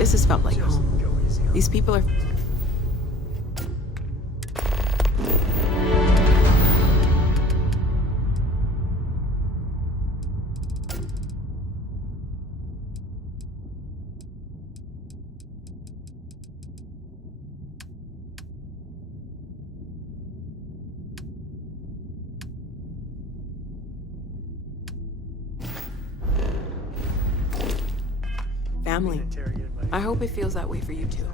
This has felt like home. These people are... family. I hope it feels that way for you too.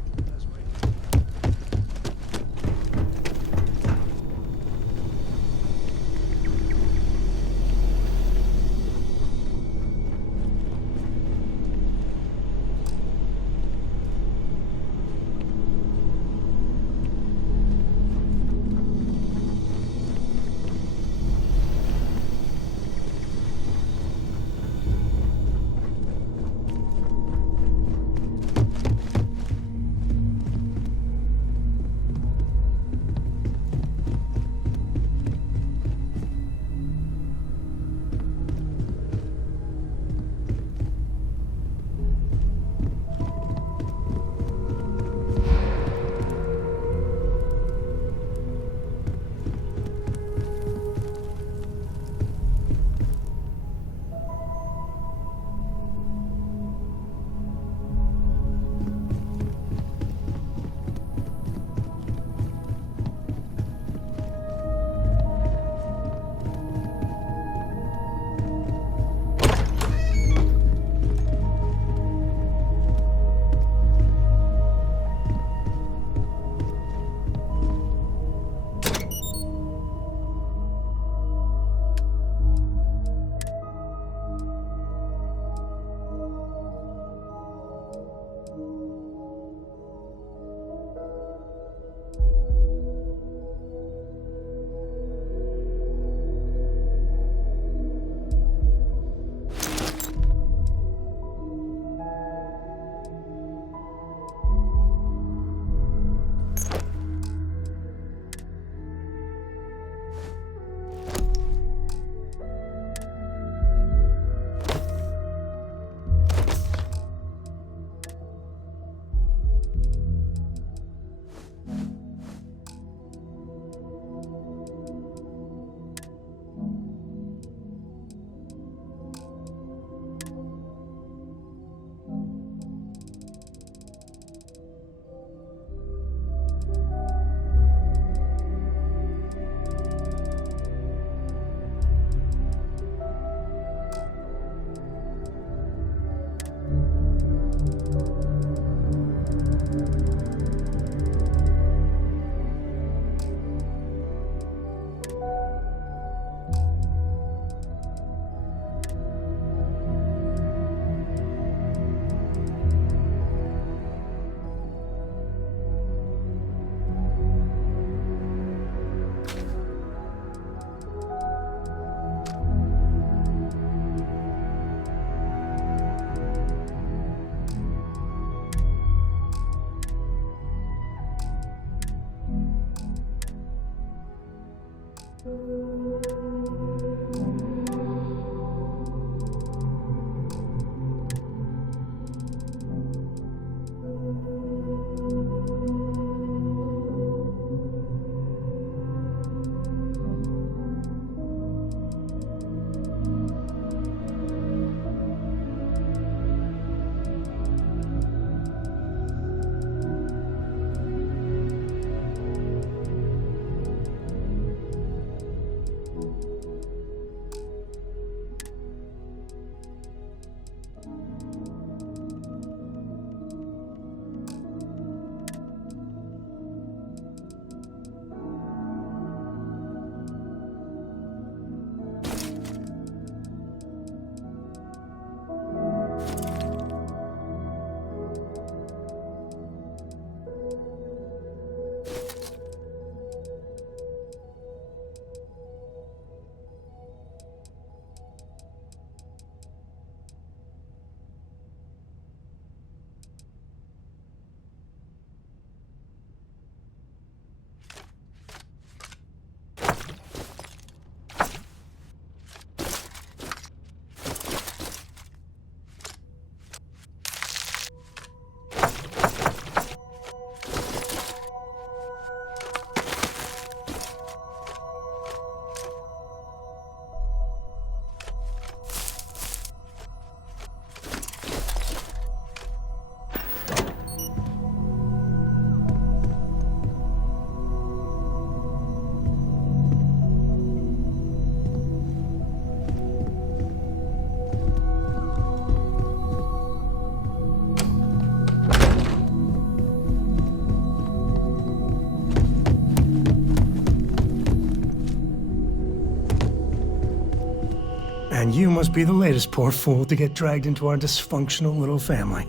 you must be the latest poor fool to get dragged into our dysfunctional little family.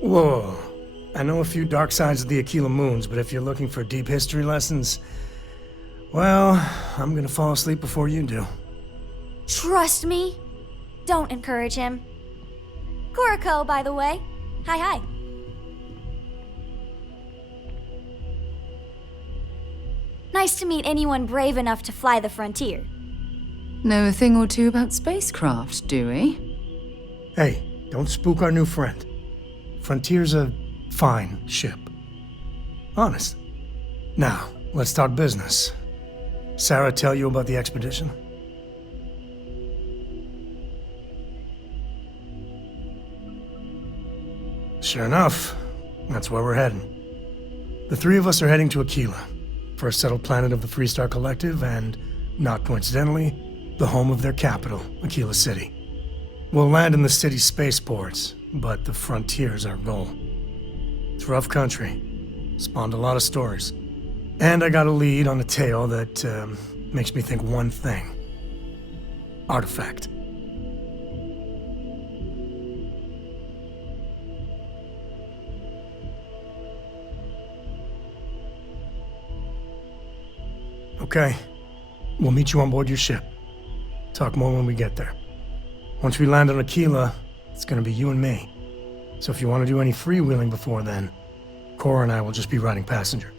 Whoa. I know a few dark sides of the Aquila Moons, but if you're looking for deep history lessons, well, I'm gonna fall asleep before you do. Trust me. Don't encourage him. Kuriko, by the way. Hi. Nice to meet anyone brave enough to fly the frontier. Know a thing or two about spacecraft, do we? Hey, don't spook our new friend. Frontier's a fine ship. Honest. Now, let's talk business. Sarah tell you about the expedition? Sure enough, that's where we're heading. The three of us are heading to Aquila, first settled planet of the Freestar Collective and, not coincidentally, the home of their capital, Aquila City. We'll land in the city's spaceports, but the frontier's our goal. It's rough country. Spawned a lot of stories. And I got a lead on a tale that makes me think one thing. Artifact. Okay. We'll meet you on board your ship. Talk more when we get there. Once we land on Aquila, it's gonna be you and me. So if you want to do any freewheeling before then, Cora and I will just be riding passenger.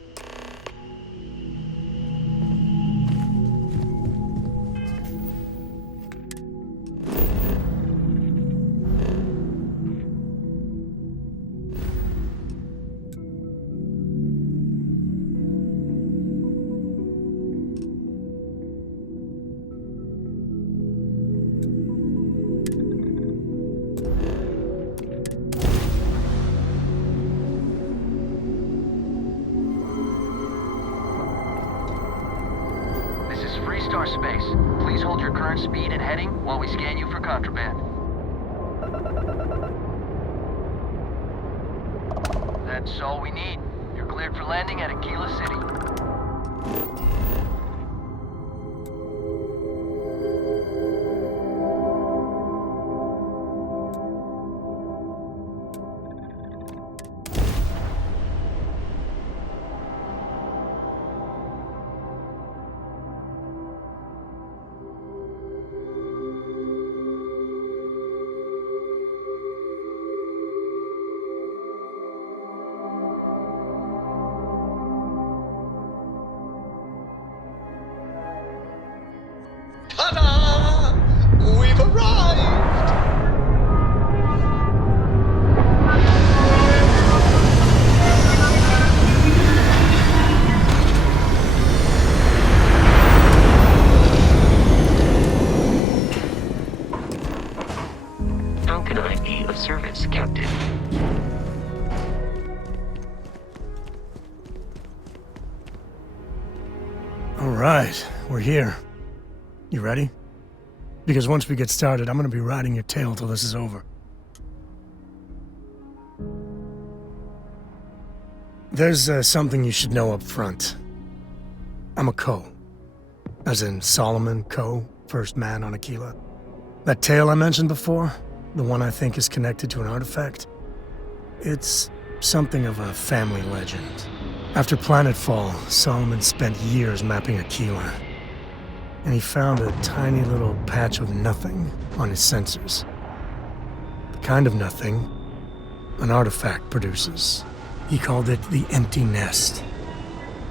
Freestar Space. Please hold your current speed and heading while we scan you for contraband. That's all we need. You're cleared for landing at Aquila City. Ta-da! We've arrived! How can I be of service, Captain? All right, we're here. You ready? Because once we get started, I'm gonna be riding your tail till this is over. There's something you should know up front. I'm a Ko. As in Solomon Ko, first man on Aquila. That tale I mentioned before, the one I think is connected to an artifact, it's something of a family legend. After planetfall, Solomon spent years mapping Aquila. And he found a tiny little patch of nothing on his sensors. The kind of nothing an artifact produces. He called it the Empty Nest.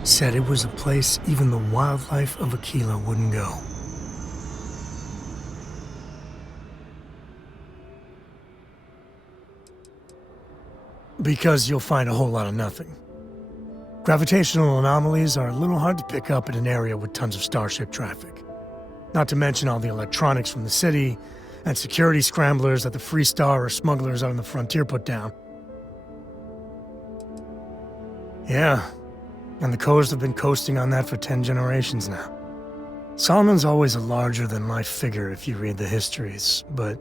Said it was a place even the wildlife of Aquila wouldn't go. Because you'll find a whole lot of nothing. Gravitational anomalies are a little hard to pick up in an area with tons of starship traffic. Not to mention all the electronics from the city, and security scramblers that the Freestar or smugglers out on the frontier put down. Yeah, and the Coast have been coasting on that for 10 generations now. Solomon's always a larger-than-life figure if you read the histories, but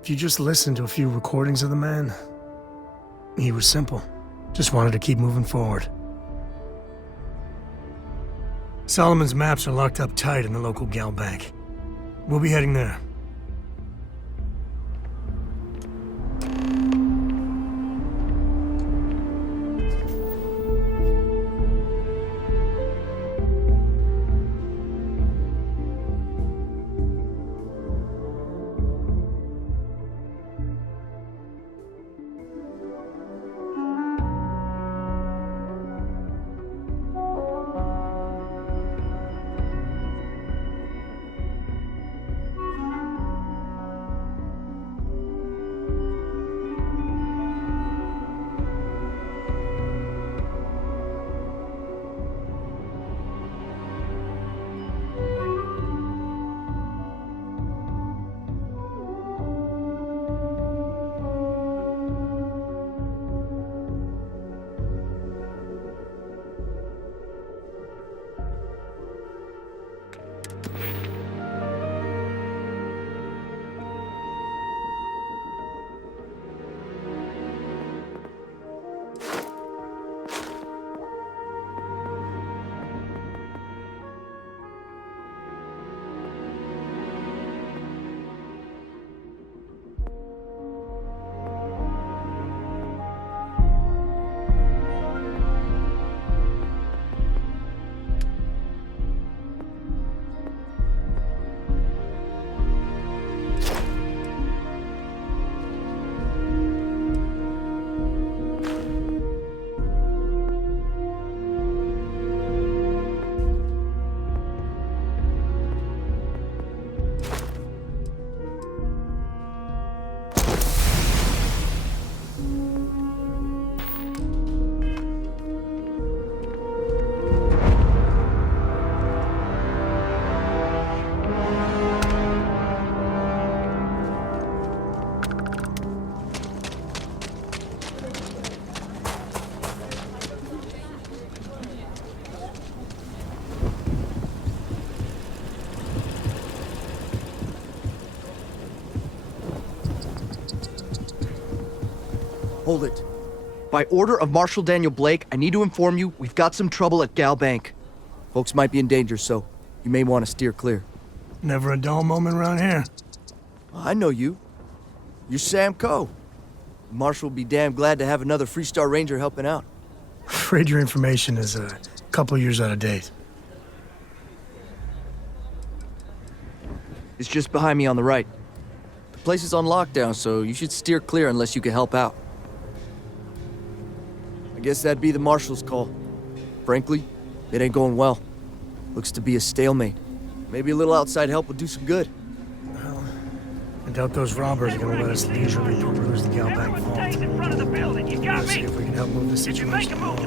if you just listen to a few recordings of the man, he was simple. Just wanted to keep moving forward. Solomon's maps are locked up tight in the local gal bank. We'll be heading there. Hold it. By order of Marshal Daniel Blake, I need to inform you we've got some trouble at Gal Bank. Folks might be in danger, so you may want to steer clear. Never a dull moment around here. I know you. You're Sam Coe. The Marshal will be damn glad to have another Freestar Ranger helping out. Afraid your information is a couple years out of date. It's just behind me on the right. The place is on lockdown, so you should steer clear unless you can help out. I guess that'd be the Marshal's call. Frankly, it ain't going well. Looks to be a stalemate. Maybe a little outside help would do some good. Well, I doubt those robbers are gonna let us leisurely peruse the gal bank vault. Let's see if we can help move the situation along.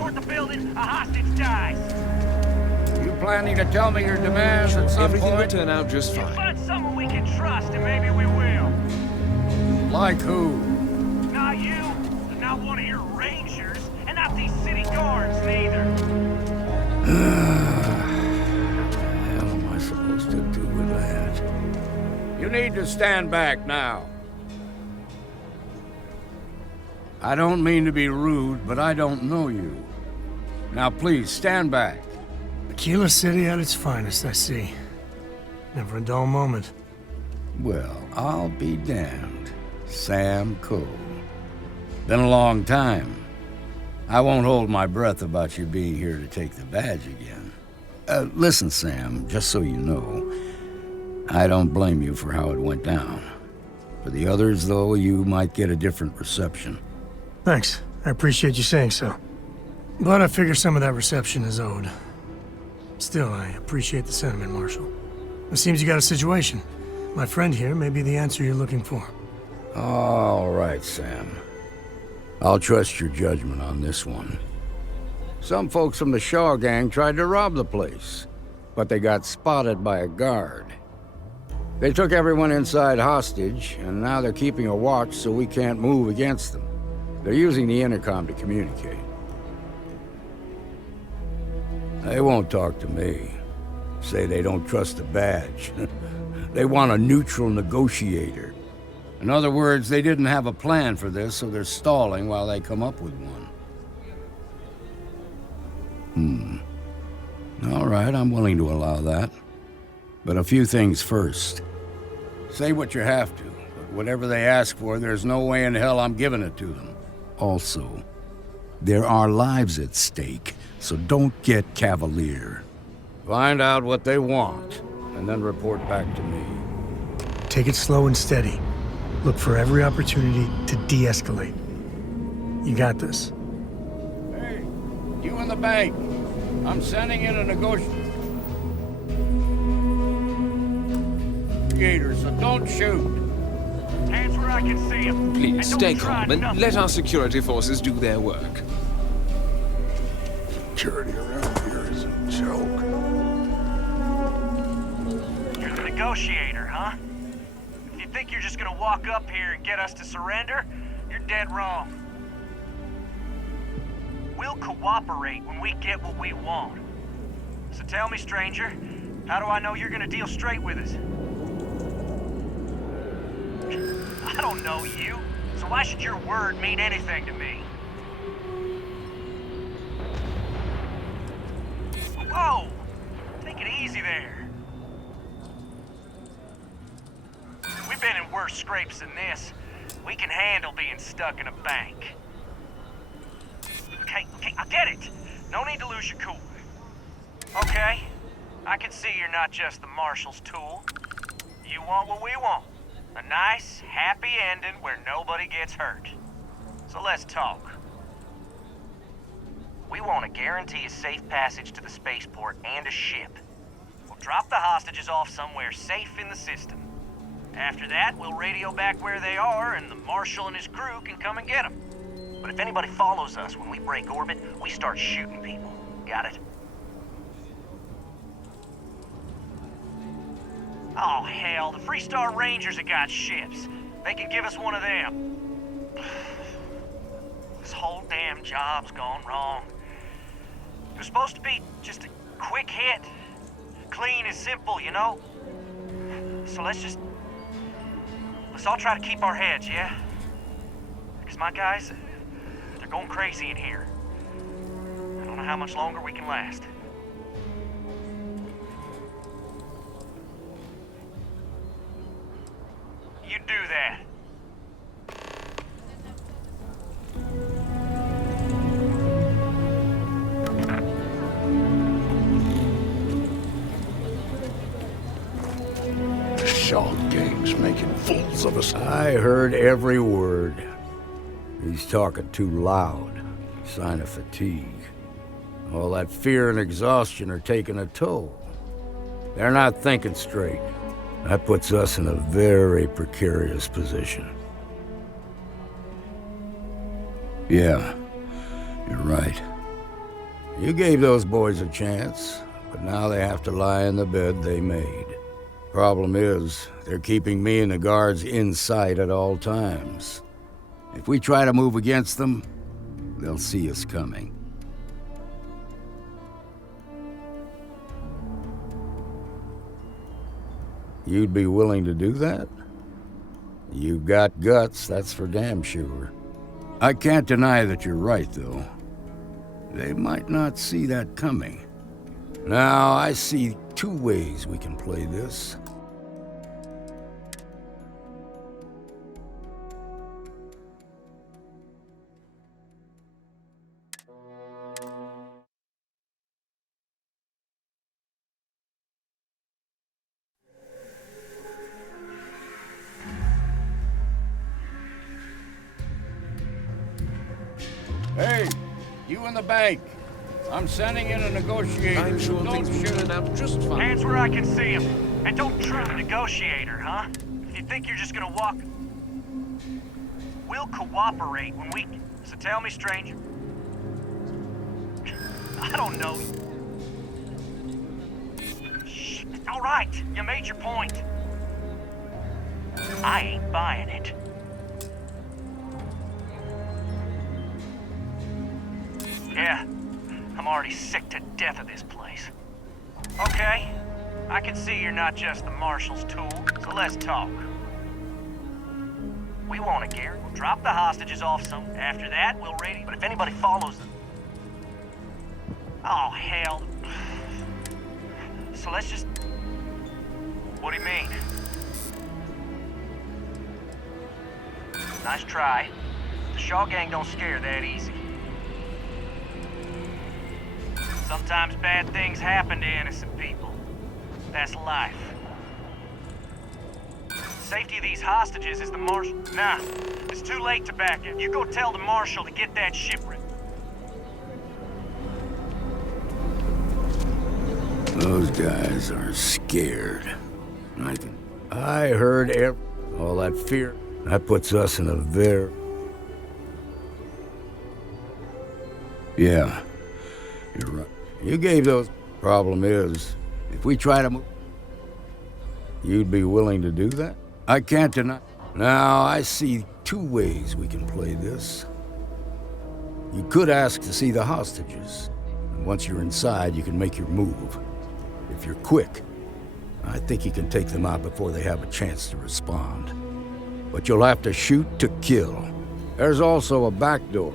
You planning to tell me your demands at some Everything will point? turn out just fine. Find someone we can trust, and maybe we will. Like who? Not you, not one of your rangers, and not these city guards neither. What the hell am I supposed to do with that? You need to stand back now. I don't mean to be rude, but I don't know you. Now please, stand back. Aquila City at its finest, I see. Never a dull moment. Well, I'll be damned. Sam Coe. Been a long time. I won't hold my breath about you being here to take the badge again. Listen, Sam, just so you know, I don't blame you for how it went down. For the others, though, you might get a different reception. Thanks. I appreciate you saying so. But I figure some of that reception is owed. Still, I appreciate the sentiment, Marshal. It seems you got a situation. My friend here may be the answer you're looking for. All right, Sam. I'll trust your judgment on this one. Some folks from the Shaw gang tried to rob the place, but they got spotted by a guard. They took everyone inside hostage, and now they're keeping a watch so we can't move against them. They're using the intercom to communicate. They won't talk to me. Say they don't trust the badge. They want a neutral negotiator. In other words, they didn't have a plan for this, so they're stalling while they come up with one. All right, I'm willing to allow that. But a few things first. Say what you have to, but whatever they ask for, there's no way in hell I'm giving it to them. Also, there are lives at stake, so don't get cavalier. Find out what they want, and then report back to me. Take it slow and steady. Look for every opportunity to de-escalate. You got this. Hey, you in the bank. I'm sending in a negotiator, so don't shoot. Hands where I can see him. Please, stay calm and let our security forces do their work. Security around here is a joke. You're the negotiator, huh? If you think you're just gonna walk up here and get us to surrender, you're dead wrong. We'll cooperate when we get what we want. So tell me, stranger, how do I know you're gonna deal straight with us? I don't know you, so why should your word mean anything to me? Whoa! Take it easy there. We've been in worse scrapes than this. We can handle being stuck in a bank. Okay, I get it. No need to lose your cool. Okay, I can see you're not just the marshal's tool. You want what we want. A nice, happy ending where nobody gets hurt. So let's talk. We want to guarantee a safe passage to the spaceport and a ship. We'll drop the hostages off somewhere safe in the system. After that, we'll radio back where they are, and the Marshal and his crew can come and get them. But if anybody follows us when we break orbit, we start shooting people. Got it? Oh, hell, the Freestar Rangers have got ships. They can give us one of them. This whole damn job's gone wrong. It was supposed to be just a quick hit. Clean and simple, you know? So let's all try to keep our heads, yeah? Because my guys, they're going crazy in here. I don't know how much longer we can last. You do that. The Shaw gang's making fools of us. I heard every word. He's talking too loud. Sign of fatigue. All that fear and exhaustion are taking a toll. They're not thinking straight. That puts us in a very precarious position. Yeah, you're right. You gave those boys a chance, but now they have to lie in the bed they made. Problem is, they're keeping me and the guards in sight at all times. If we try to move against them, they'll see us coming. You'd be willing to do that? You've got guts, that's for damn sure. I can't deny that you're right, though. They might not see that coming. Now, I see two ways we can play this. Hey, you in the bank. I'm sending in a negotiator. I'm sure Don't things will shoot. turn out just fine. Hands where I can see him. And don't trust the negotiator, huh? If you think you're just gonna walk... We'll cooperate when we... So tell me, stranger. I don't know. Shh. All right, you made your point. I ain't buying it. Yeah, I'm already sick to death of this place. Okay, I can see you're not just the Marshal's tool, so let's talk. We want to Garrett. We'll drop the hostages off some. After that, we'll radio. But if anybody follows them... Oh, hell. So let's just... What do you mean? Nice try. The Shaw gang don't scare that easy. Sometimes bad things happen to innocent people. That's life. Safety of these hostages is the marshal. Nah, it's too late to back in. You go tell the marshal to get that shipwreck. Those guys are scared. I heard all that fear. That puts us in a very... Yeah, you're right. You gave those... Problem is, if we try to move... You'd be willing to do that? I can't deny... Now, I see two ways we can play this. You could ask to see the hostages. And once you're inside, you can make your move. If you're quick, I think you can take them out before they have a chance to respond. But you'll have to shoot to kill. There's also a back door.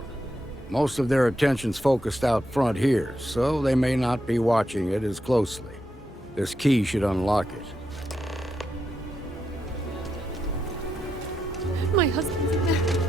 Most of their attention's focused out front here, so they may not be watching it as closely. This key should unlock it. My husband's in there.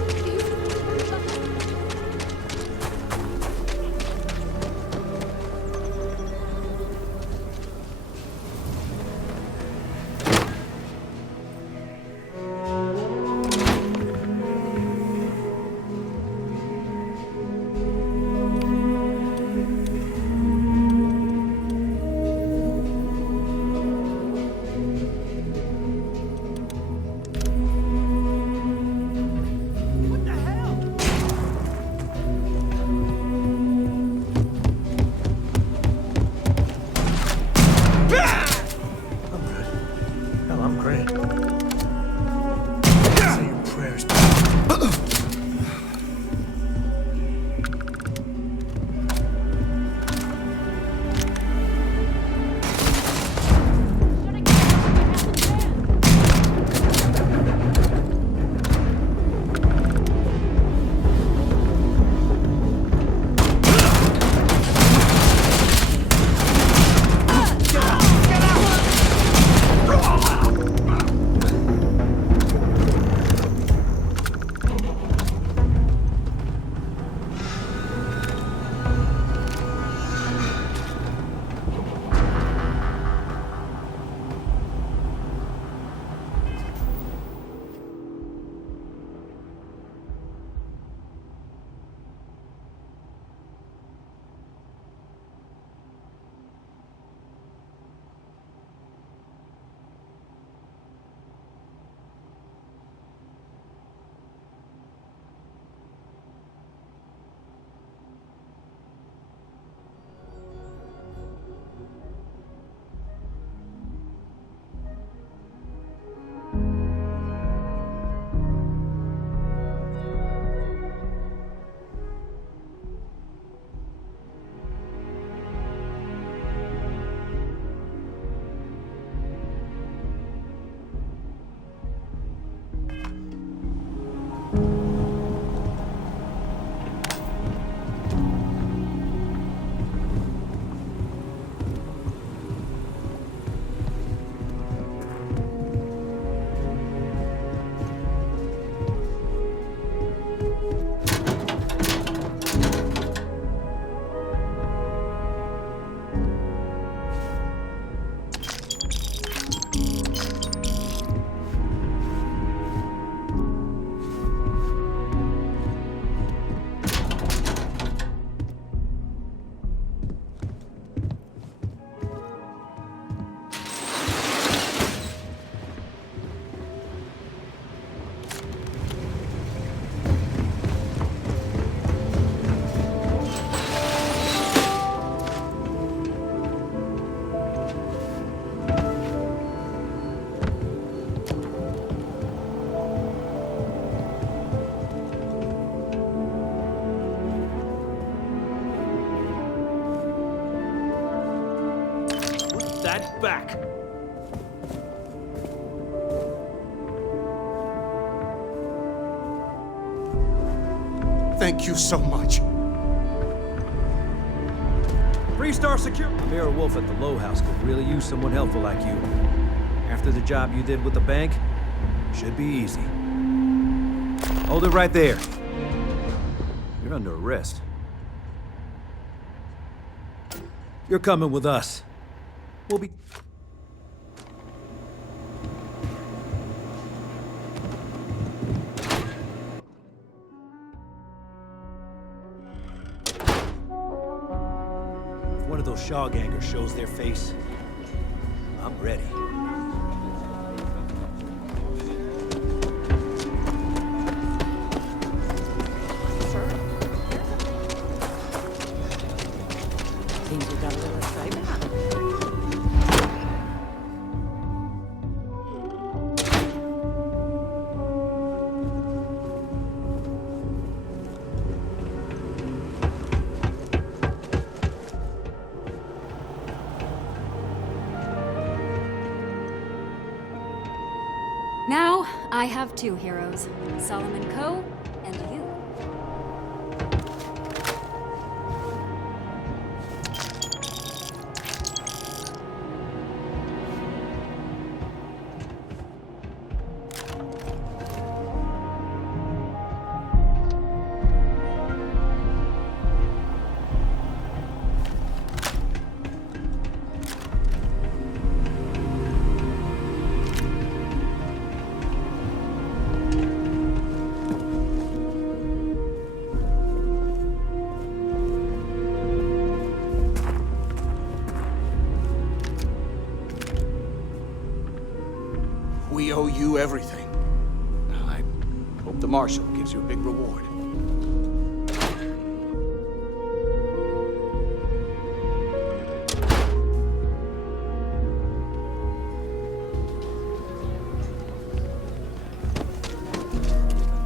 that back. Thank you so much. Three-star secure. Mayor Wolf at the Low House could really use someone helpful like you. After the job you did with the bank, should be easy. Hold it right there. You're under arrest. You're coming with us. We'll be... If one of those Shaw gangers shows their face, I'm ready. Seems we got a little excitement. Now, I have two heroes, Solomon Coe and you. We owe you everything. I hope the Marshal gives you a big reward.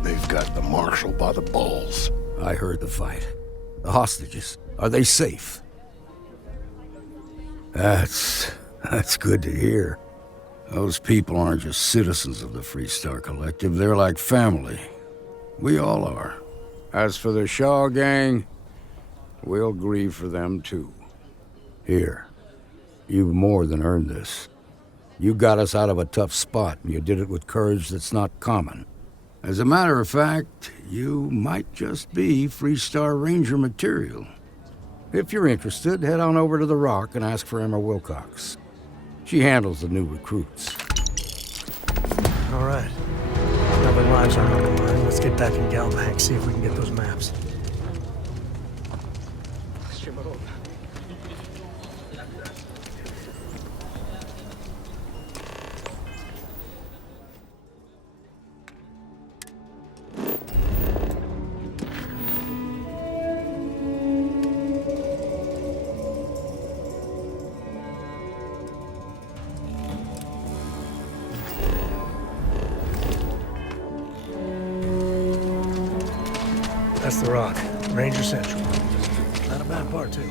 They've got the Marshal by the balls. I heard the fight. The hostages, are they safe? That's good to hear. Those people aren't just citizens of the Freestar Collective, they're like family. We all are. As for the Shaw gang, we'll grieve for them too. Here, you've more than earned this. You got us out of a tough spot, and you did it with courage that's not common. As a matter of fact, you might just be Freestar Ranger material. If you're interested, head on over to the Rock and ask for Emma Wilcox. She handles the new recruits. All right. Now the lives are on the line. Let's get back in Galbank, see if we can get those maps. That's the Rock. Ranger Central. Not a bad part, too.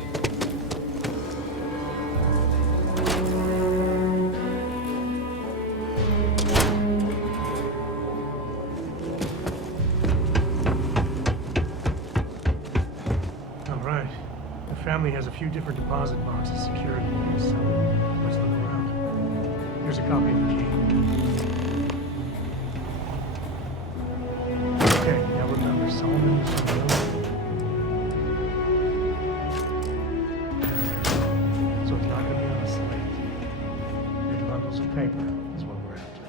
All right. The family has a few different deposit boxes secured, so let's look around. Here's a copy of the key. Okay, now remember, Solomon is on the other. So it's not going to be on a slate. Big bundles of paper is what we're after.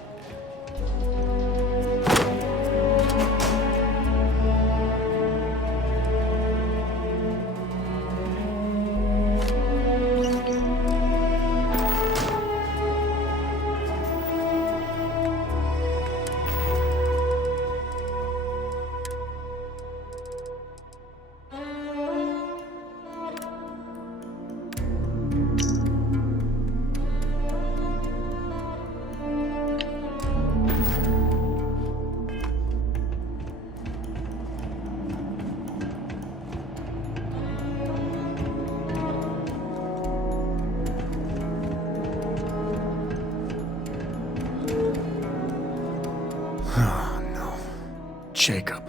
Jacob.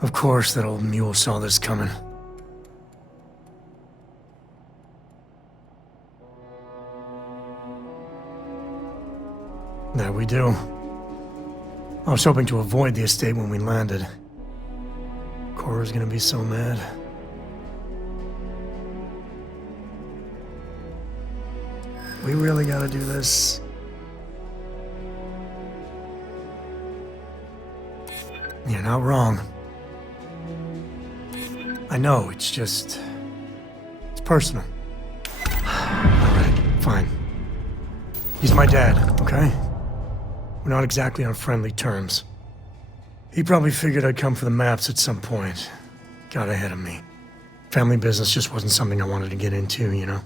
Of course that old mule saw this coming. we do. I was hoping to avoid the estate when we landed. Cora's gonna be so mad. We really gotta do this. You're not wrong. I know, it's just... it's personal. Alright, fine. He's my dad, okay? We're not exactly on friendly terms. He probably figured I'd come for the maps at some point. Got ahead of me. Family business just wasn't something I wanted to get into, you know?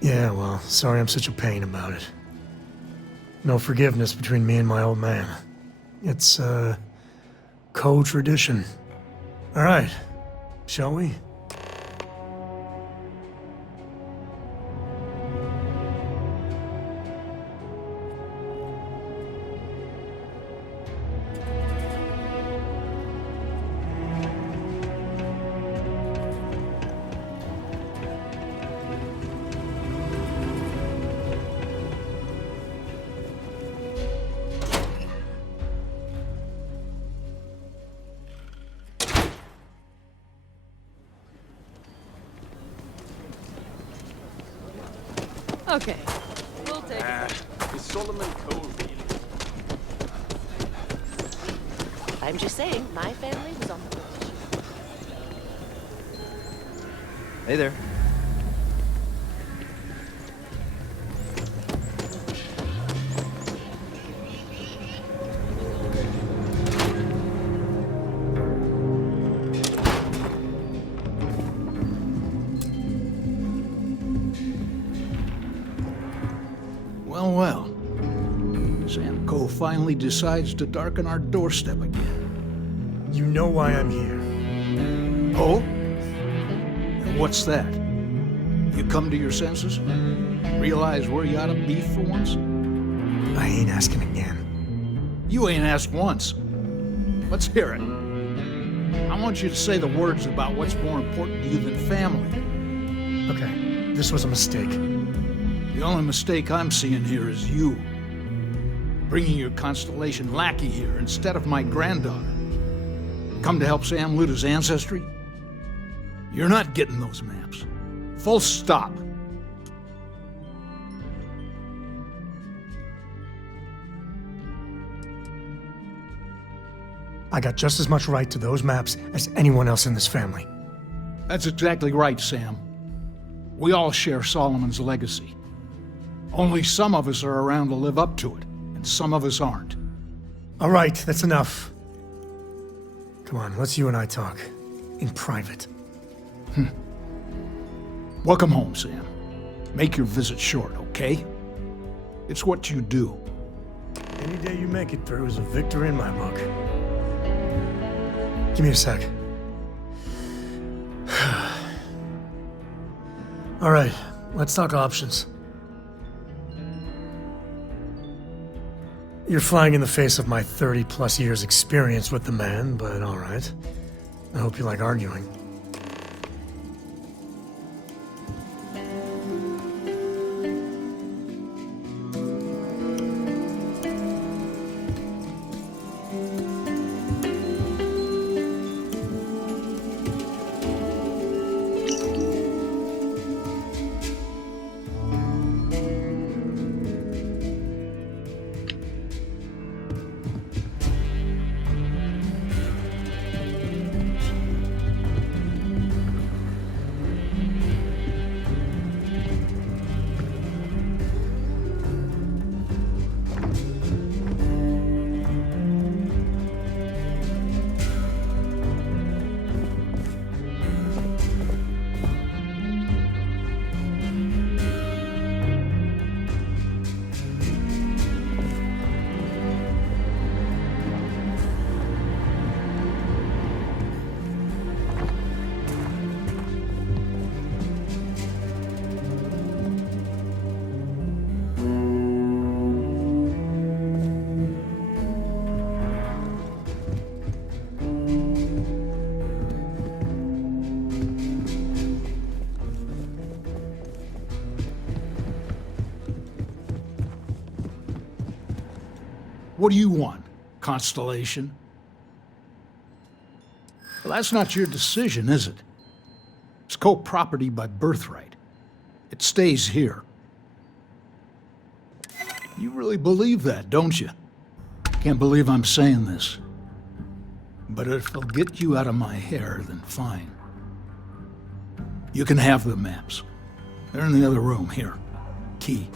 Yeah, well, sorry I'm such a pain about it. No forgiveness between me and my old man. It's, co-tradition. All right, shall we? Okay, we'll take it. Is Solomon Cole really? I'm just saying, my family was on the list. Hey there. Well, well. Sam Coe finally decides to darken our doorstep again. You know why I'm here. Oh? And what's that? You come to your senses? Realize where you ought to be for once? I ain't asking again. You ain't asked once. Let's hear it. I want you to say the words about what's more important to you than family. Okay, this was a mistake. The only mistake I'm seeing here is you. Bringing your Constellation lackey here instead of my granddaughter. Come to help Sam loot his ancestry? You're not getting those maps. Full stop. I got just as much right to those maps as anyone else in this family. That's exactly right, Sam. We all share Solomon's legacy. Only some of us are around to live up to it, and some of us aren't. All right, that's enough. Come on, let's you and I talk. In private. Welcome home, Sam. Make your visit short, okay? It's what you do. Any day you make it through is a victory in my book. Give me a sec. All right, let's talk options. You're flying in the face of my 30-plus years experience with the man, but all right. I hope you like arguing. What do you want? Constellation? Well, that's not your decision, is it? It's co-property by birthright. It stays here. You really believe that, don't you? Can't believe I'm saying this. But if it'll get you out of my hair, then fine. You can have the maps. They're in the other room, here. Key.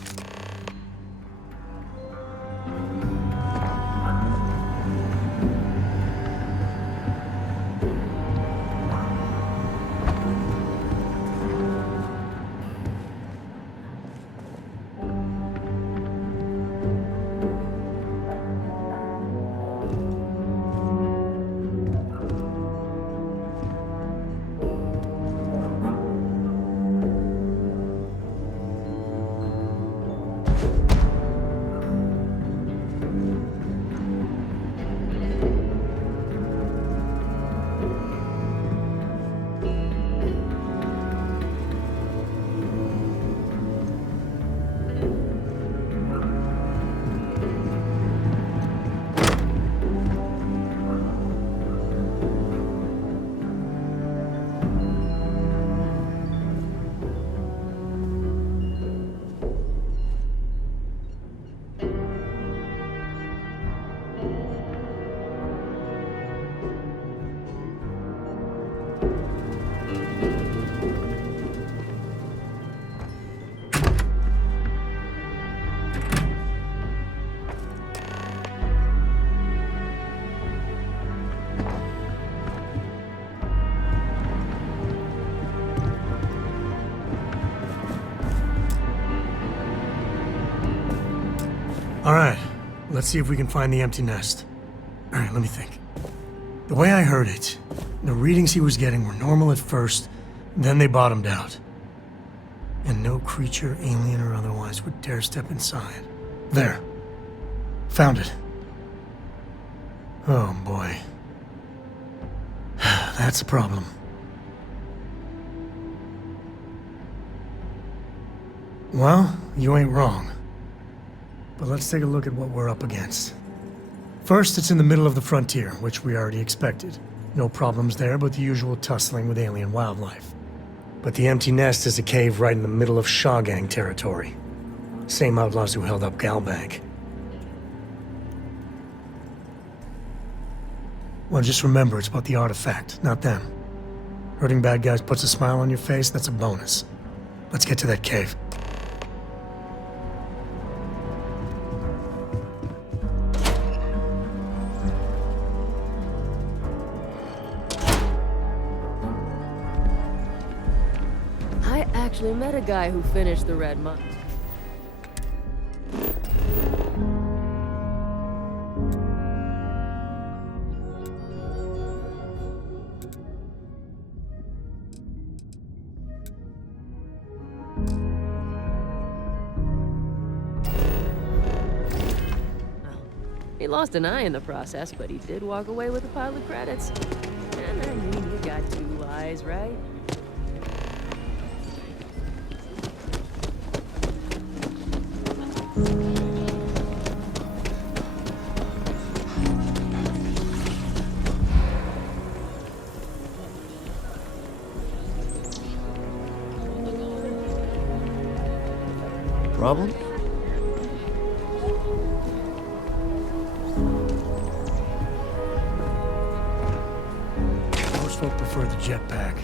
All right, let's see if we can find the empty nest. All right, let me think. The way I heard it, the readings he was getting were normal at first, then they bottomed out. And no creature, alien or otherwise, would dare step inside. There. Found it. Oh boy. That's a problem. Well, you ain't wrong. But let's take a look at what we're up against. First, it's in the middle of the frontier, which we already expected. No problems there, but the usual tussling with alien wildlife. But the empty nest is a cave right in the middle of Shawgang territory. Same outlaws who held up Galbank. Well, just remember, it's about the artifact, not them. Hurting bad guys puts a smile on your face, that's a bonus. Let's get to that cave. I actually met a guy who finished the Red Mine. He lost an eye in the process, but he did walk away with a pile of credits. And I mean, you got 2 eyes, right? Problem? Most folk prefer the jetpack.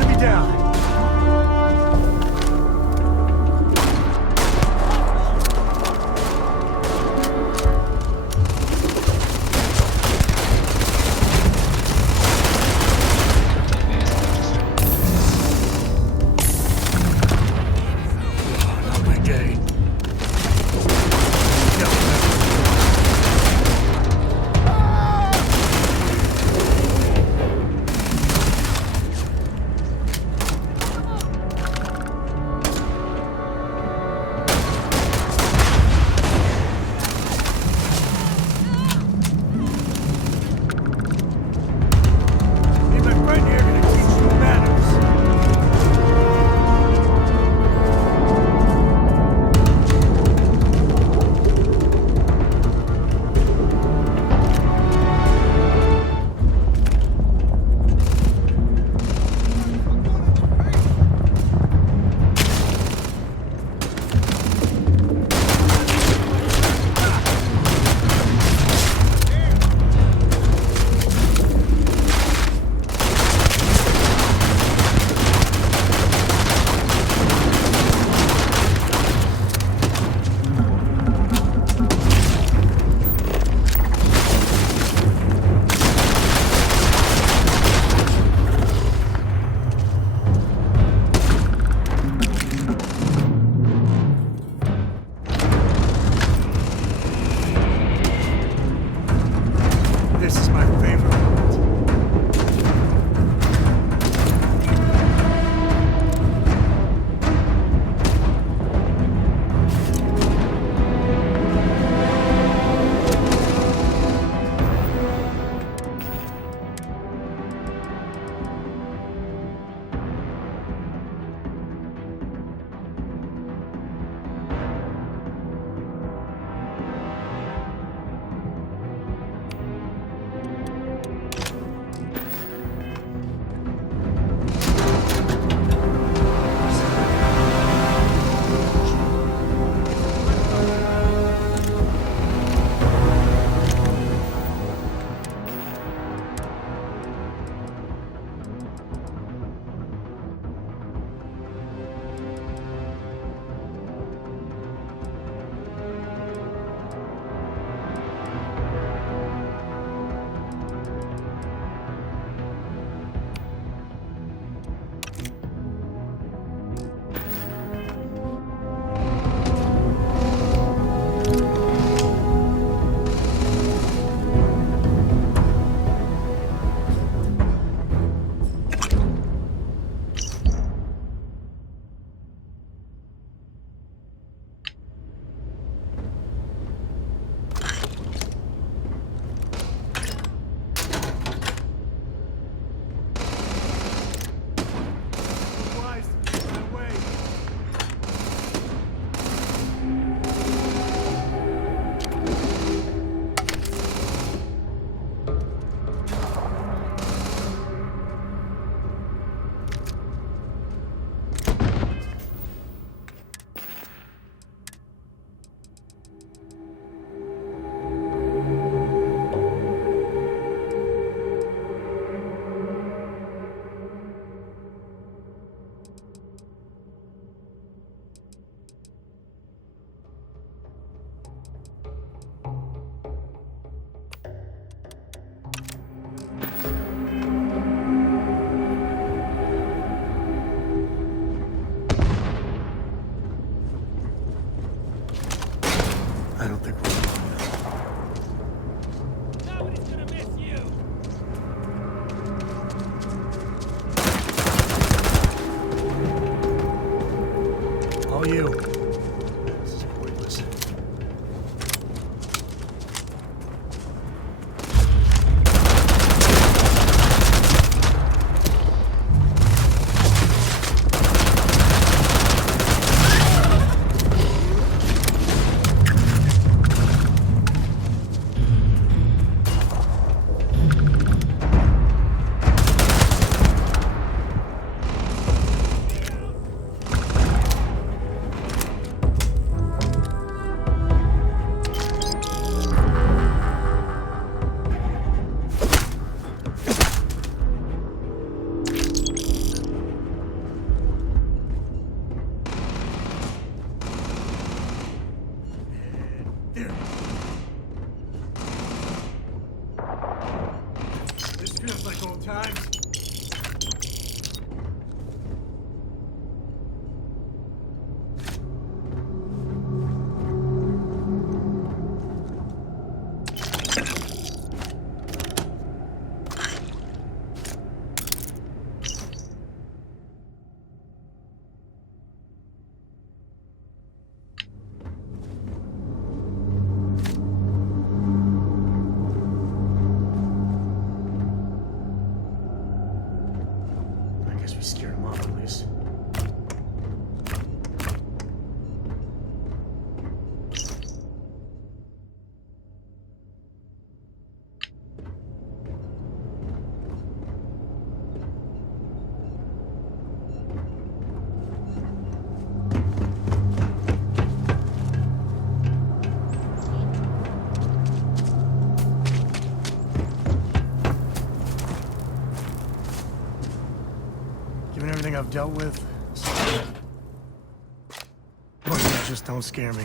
enemy down. Not my day. police. Given everything I've dealt with, buggers just don't scare me.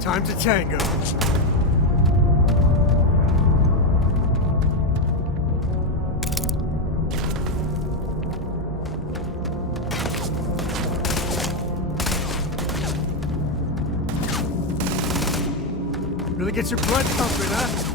Time to tango. Really gets your blood pumping, huh?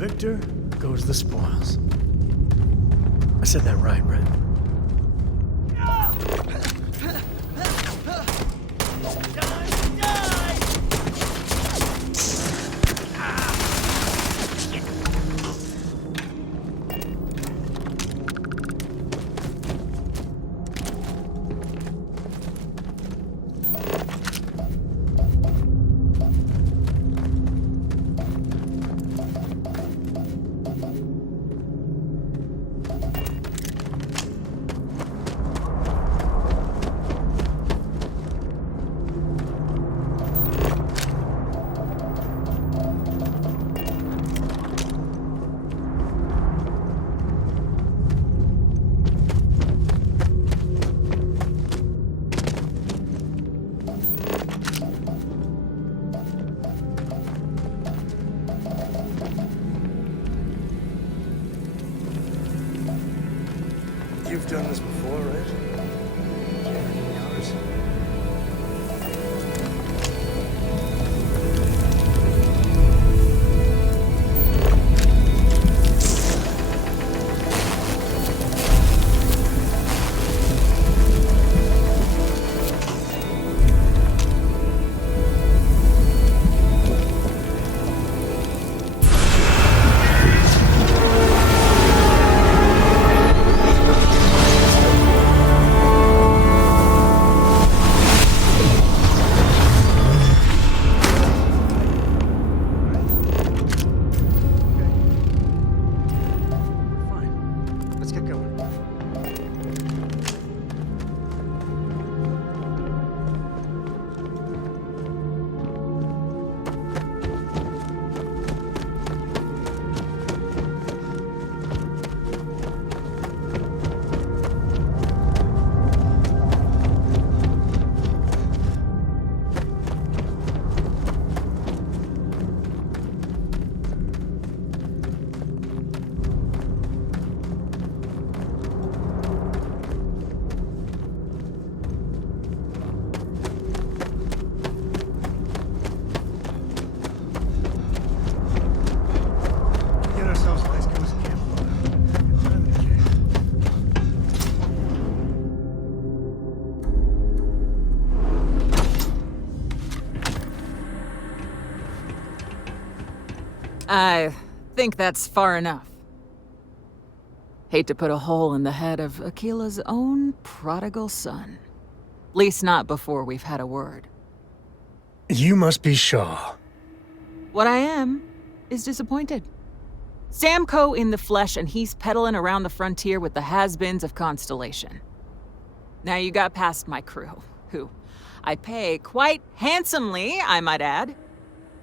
victor goes the spoils. I said that right? You've done this before, right? Carrying yours? Let's get going. Get ourselves a nice cozy camp. I think that's far enough. Hate to put a hole in the head of Aquila's own prodigal son. Least not before we've had a word. You must be Shaw. What I am is disappointed. Sam Coe in the flesh, and he's peddling around the frontier with the has-beens of Constellation. Now you got past my crew, who I pay quite handsomely, I might add.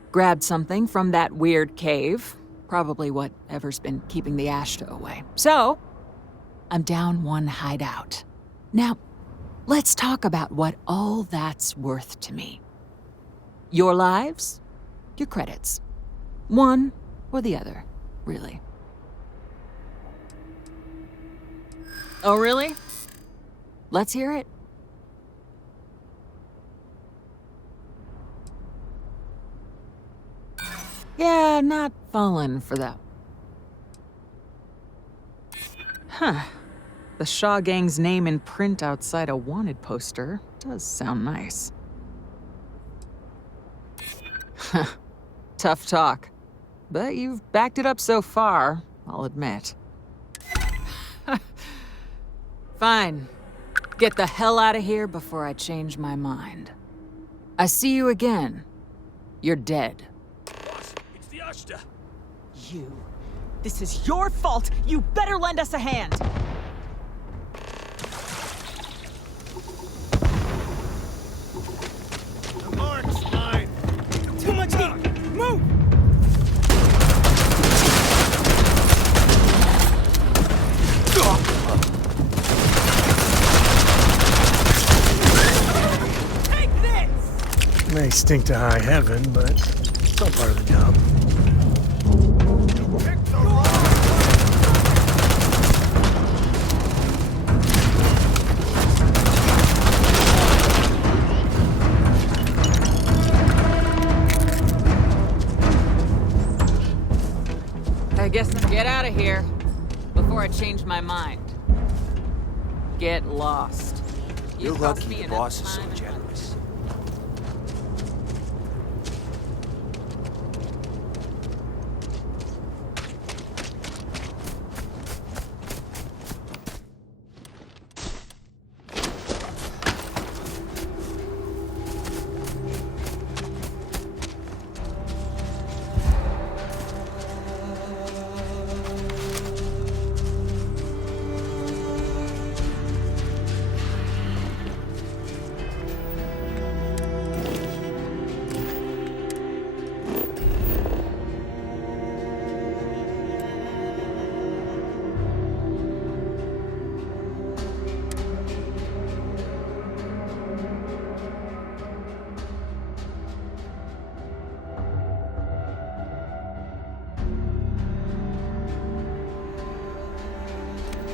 Grabbed something from that weird cave, probably whatever's been keeping the Ashta away. So, I'm down one hideout. Now, let's talk about what all that's worth to me. Your lives, your credits. One or the other, really. Oh, really? Let's hear it. Yeah, not falling for that. Huh. The Shaw Gang's name in print outside a wanted poster does sound nice. Tough talk. But you've backed it up so far, I'll admit. Fine. Get the hell out of here before I change my mind. I see you again. You're dead. Boss, it's the Ashta. You. This is your fault. You better lend us a hand. The mark's mine. Too much heat. Move! Take this! May stink to high heaven, but it's all part of the job. Get out of here before I change my mind. Get lost. You're You've lucky cost me the enough boss is so time and generous.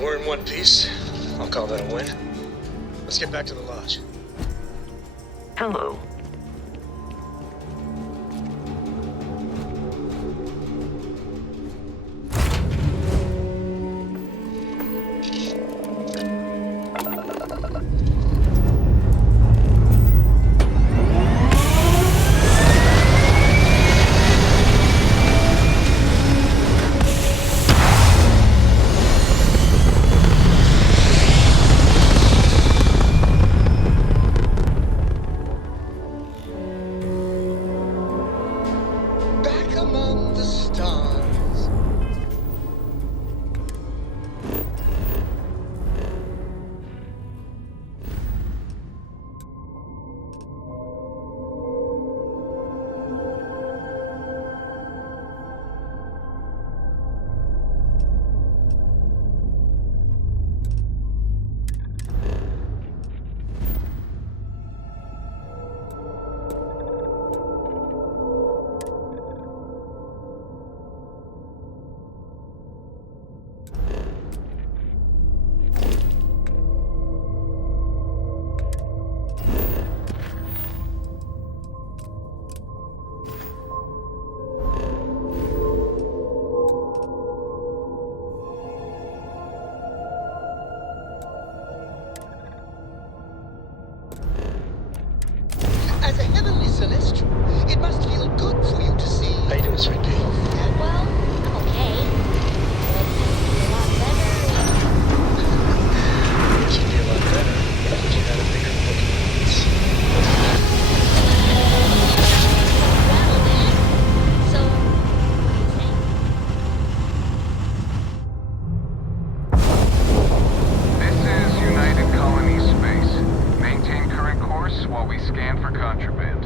We're in one piece. I'll call that a win. Let's get back to the lodge. Hello. Back among the stars. As a heavenly celestial, it must feel good for you to see. How you doing, Sweet Pea? Well, I'm okay. But a lot better. You'd be a lot better if you had a bigger booking audience. Well then, so what do you think? This is United Colony Space. Maintain current course while we scan for contraband.